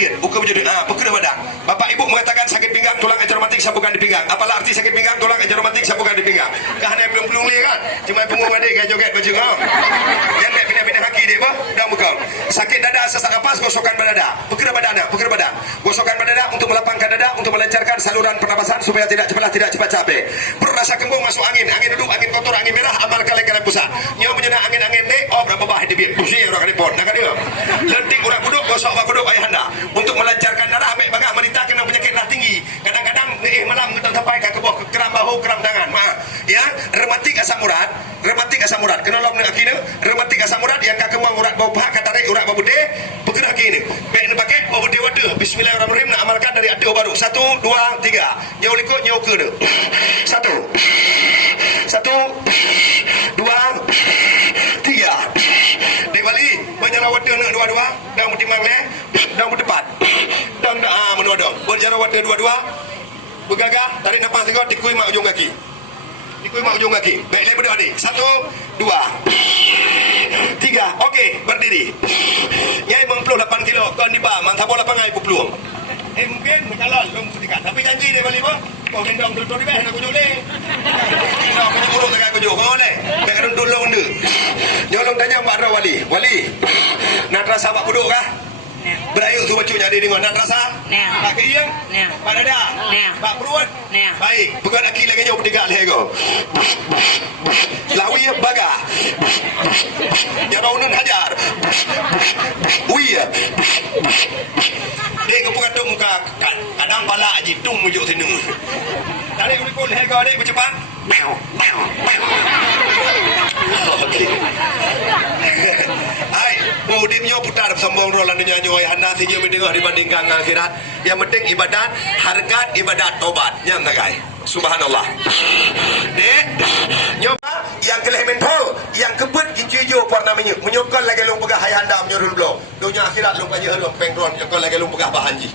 period. Buka baju perkara badan. Bapak ibu mengatakan sakit pinggang, tulang enceromatik sambungan di pinggang. Apalah arti sakit pinggang, tulang enceromatik sambungan di pinggang? Kah hanya belum leh kan? Cuma punggung adik kayak joget baju kau. Yang nak pindah-pindah kaki dia apa? Dah buka. Sakit dada, sesak napas, gosokan dada. Perkara badan, perkara badan. Gosokan dada untuk melapangkan dada, untuk melancarkan saluran pernapasan supaya tidak cepat capek. Perut rasa kembung masuk angin duduk, angin kotor, angin merah, amalkan lekaran pusat. Nyawa menjadi angin dek, berapa bah di bibir. Pusing orang kalipon, nak dia. Lenting orang kuduk, gosok orang kuduk ayah anda. Untuk melancarkan darah, ambil bangga menderita kena penyakit darah tinggi. Kadang-kadang malam kita sampai ke bawah, keram bahu, keram tangan. Ya, rematik asam urat. Kena lom nak kena, rematik asam urat yang kakemang urat bau paha, katarik urat bau bude, bergerak kini. Baik nak pakai, bau bude water. Bismillahirrahmanirrahim, nak amalkan dari adil baru. 1, 2, 3. Nyau likut, nyau ke dia. 1, 2, 3. Dek balik, berjalan water nak dua-dua, dah mutimang leh, dah berdepan. Dah menua-dua. Berjalan water dua-dua. Bergagah, tarik nafas tengok, tikui mak ujung kaki. Baik, lebar berdua adik. 1, 2, 3. Okey, berdiri. Nyai 48 kilo. Kau ni ba, mantap bola pangai peluang. Mungkin berjalan belum ketikan. Tapi janji dia balik apa? Kau gendong dulu di bawah nak kujuk ni. Gendong kujuk urut tak kujuk. Kau boleh. Baik kadang tolong dia. Nyolong tanya Mbak Ra Wali. Nak rasa Pak Kuduk kah? Berayu tu bacu jadi dengar. Nak rasa? Pak Kiyang? Pak Dada? Pak Perut? Baik. Pegang laki lagi jauh bertiga leh kau. Lawi baga. Ya Raunun hajar. Uya. Dek kau pegang muka kadang pala aji tung mujuk sini. Tarik ulikul leh kau dek bercepat. Okey. Hai, udipnya putar sombong rolan nyanyi ayah anda sejauh mendengar dibandingkan akhirat. Yang penting ibadat, harkat ibadat tobat. Yang tagai. Subhanallah. Dek, nyoba yang kelih mentol, yang kebut kincuyo warna menyokol lagi long pegah ayah anda menyuruh belum. Dunia akhirat long aja harum pengron nyokol lagi long pegah bahanji.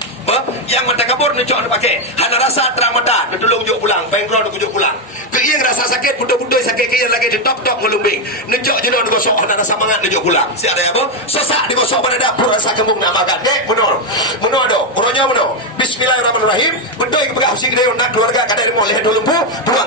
Yang mata kabur necok nak pakai. Hana rasa terang mata, tolong juk pulang, pengron nak juk pulang. Keiang rasa sakit, budak-budak sakit keiang lagi di top ngelumbing. Necok je nak gosok, hana rasa mangat necok pulang. Si ada apa? Sosak digosok pada dapur rasa kembung nak makan. Dek, menor do. Uronya menor. Bismillahirrahmanirrahim. Betul ke pegah usi gede nak keluarga kadang mau lihat dulu 2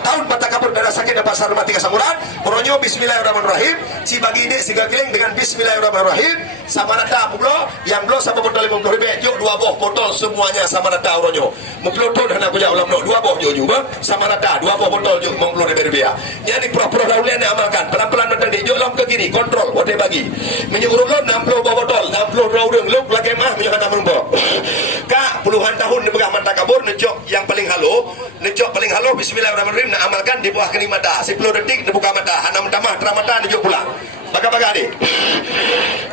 tahun mata kabur darah sakit dapat pasar mati kesamuran. Uronya bismillahirrahmanirrahim. Si bagi dek si gagiling dengan bismillahirrahmanirrahim. Sama nada pula yang belum sama botol 50 ribu. Juk 2 buah botol semuanya sama nada uronya. Mempelotot hendak punya ulam 2 buah juga sama nada 2 buah botol juk 50 ribu rupiah. Jadi pura-pura daulian yang amalkan. Pelan-pelan nanti juk lam ke kiri kontrol bote bagi. Menyuruh 60 buah botol 60 raudeng luk lagi mah menyatakan menumpuk. Kak puluhan tahun dipegang mata kabur necok yang paling halo bismillahirrahmanirrahim nak amalkan di buah kelima mata 10 detik dibuka mata hana mentamah terang mata necok pulang. Baga-baga adik.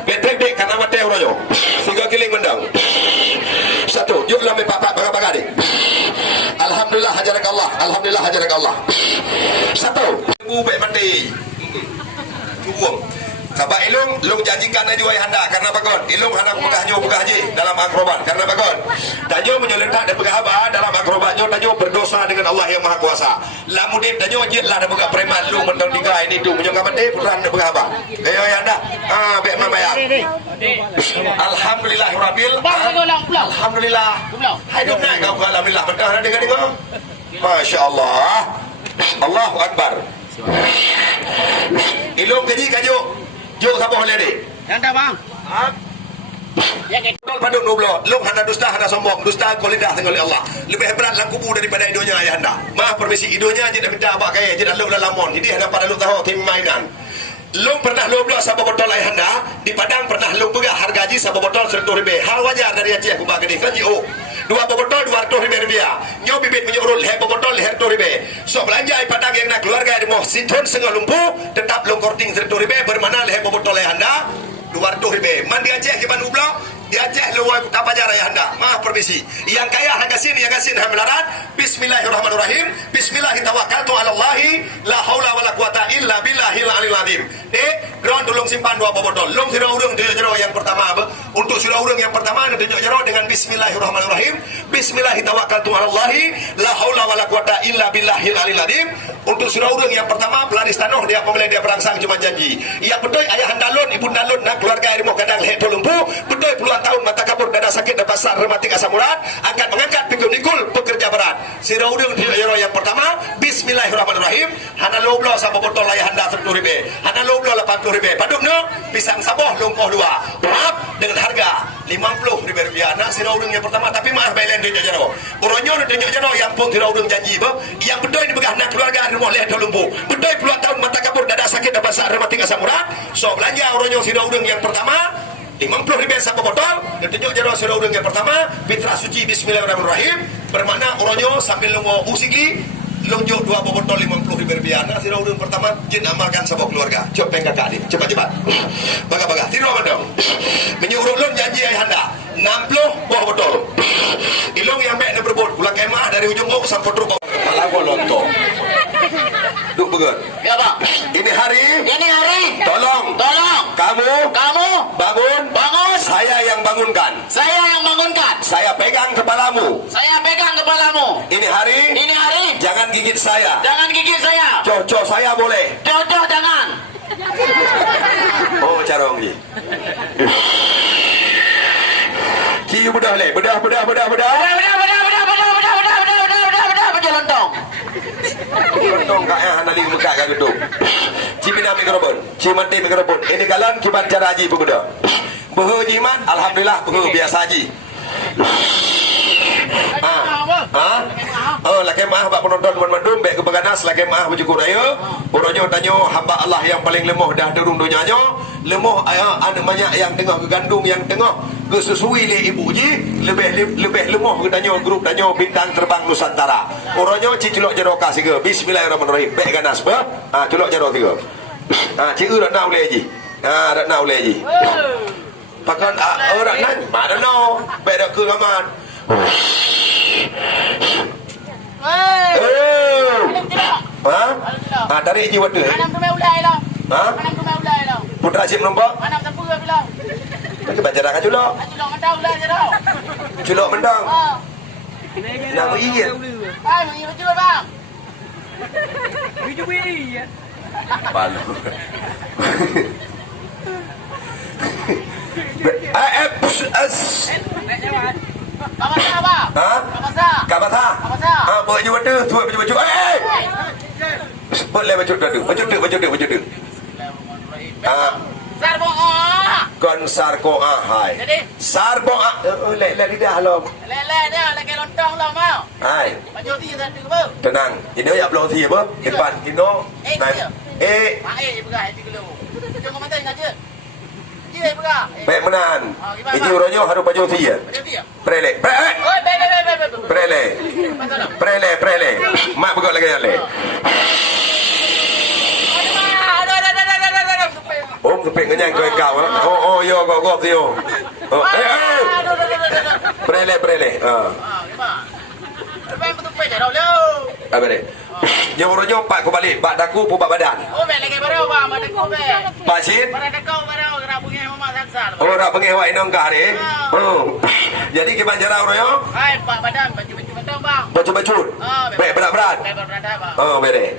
Betek-dek karena mata uroyo. Siga kiling mendang. 1, yuk lambe papak baga-baga adik. Alhamdulillah hajarakallah. 1. Baik mati. Cukup. Sabak ilung janjikan aja ayah anda karena bagon. Ilung hendak pegah haji dalam akrobat karena bagon. Tajo menyeletak dan pegah haba dalam akrobatnya tajo berdosa dengan Allah yang Maha Kuasa. Lamudip tajo jetlah dan pegah preman lu mentang tiga ini tu menyangka mati pulang dan pegah haba. Ayo ayah anda. Baik mamaya. Alhamdulillahirabbil Alhamdulillah. Hidup naik kau alhamdulillah. Betul ada dengar. Masya-Allah. Allahu Akbar. Ilung kaji. Jom siapa boleh ni? Yang dah bang. Tol paduk nublo. Lung hana dusta hana sombong. Dusta kau lidah tengok oleh Allah. Lebih hebat lang kubu daripada idonya ayah anda. Maaf permisi idonya je dah minta abak kaya. Je dah luk lamon. Jadi hana pada luk tahu tim mainan. Lung pernah lublo sabah botol ayah anda. Di Padang pernah lung pegah harga haji sabah botol 100 ribu. Hal wajar dari Aceh kubah gede. Kan oh. 2 botol 200 ribu rupiah. Nyo bibit menyuruh leher botol leher 100 ribu. So belanja di Padang yang nak keluarga di Moh Sinton Sengah Lumpuh tetap long korting 100 ribu bermana leher botol ayah anda 200 ribu. Man di Aceh ke Bandung blok di Aceh luar kota pajar ayah anda. Maaf permisi. Yang kaya hang kasin yang kasin hang melarat. Bismillahirrahmanirrahim. Bismillahirrahmanirrahim. Allahi la haula wala quwata illa billahil aliyil azim. Ground tolong simpan 2 botol. Long sira urang tunjuk jero yang pertama apa? Untuk sira urang yang pertama tunjuk jero dengan Bismillahirrahmanirrahim. Bismillahirrahmanirrahim. La haula wala quwata illa billahil aliyil azim. Untuk sira urang yang pertama pelaris tanah dia pemilih dia berangsang cuma janji. Ia betul ayah handalun, ibu dalun dan keluarga ilmu kadang leh tolumpu. Betul puluhan tahun mata kabur dada sakit dan pasar rematik asam urat akan mengangkat pikul nikul pekerja berat. Sira urang tunjuk jero yang pertama Bismillahirrahmanirrahim. Hana loblo sama botol ayah handa 10.000. Hana loblo 80.000. Paduk no pisang saboh lungkoh 2. Maaf dengan harga Rp50.000. Nak sira urang yang pertama tapi maaf bailen tunjuk jero. Uronyo tunjuk jero yang pun sira urang janji ba. Yang betul ini begah nak keluarga rumah leh tolumpu. Betul puluhan tahun mata kabur dada sakit dan pasar rematik asam urat. So belanja uronyo sira urang yang pertama Rp50.000 satu botol. Ditunjuk jero sira urang yang pertama Fitra suci Bismillahirrahmanirrahim. Bermakna uronyo sambil lungo usigli lunjuk 2 botol Rp50.000. Nah sira urang pertama jin amalkan sabok keluarga. Copeng kakak ni cepat-cepat. Baga-baga tiru mandang. Menyuruh ulun janji ayahanda 60 buah botol. Ilung yang baik nak berebut pulang kemah dari ujung kok sampai truk. Kepala gua lontong. Duk begut. Ya Pak. Ini hari tolong kamu bangun saya yang bangunkan. Saya pegang kepalamu. Ini hari jangan gigit saya. Cocok saya boleh. Jangan. Oh carong ni. Ciu bedah le, bedah. Lontong. Lontong kaya hanali muka ka gedung. Cipina mikrofon, cimante mikrofon. Ini kalan cuman cara haji pemuda. Behe jiman, alhamdulillah behe biasa haji. Laki mah bak penonton mandum baik kebaganas laki mah bersyukur ayo. Uronyo tanyo hamba Allah yang paling lemah dah derung dunianya. Lemah anak banyak yang tengah kegandung yang tengah kesusui le ibu ji lebih lemah kedanyo grup danyo bintang terbang Nusantara. Uronyo ci culok jero ka siga. Bismillahirrahmanirrahim. Baik ganas ba? Culok jero tiga. Ci rak nau le ji. Rak nau le ji. Pakan rak nan. Mana no. Baik dak ke aman. Tarik jiwa tu. Putra Asyik nombor. Macam cara kan culok. Culok mendang. Nak menggigit. Balu. Kabasa. Buat je benda, tuat baju. Boleh baju tu. Kon sarkoa hai. Sarboa. Le lidah lo. Le dia lagi lontong lo mau. Hai. Baju ti satu ke? Tenang. Ini ya belum ti apa? Depan Ino. Begai 3 kilo. Jangan mati saja. Dia begai. Baik menan. Ini uronyo harus baju ti ya. Prele. Prele. Mak begot lagi le. Om keping kenyang kau. Oh yo gok yo. Prele. Apa ni? Yang uronyo pak ko balik, pak daku pu pak badan. Oh balik ke baru pak, daku be. Pak Cid. Pada daku baru kena bunyi mama saksar. Oh rak pengen wak inong ka ni. Jadi ke banjara uronyo? Hai pak badan baju betul bang. Baju. Baik berat-berat. Berat bang. Oh bere.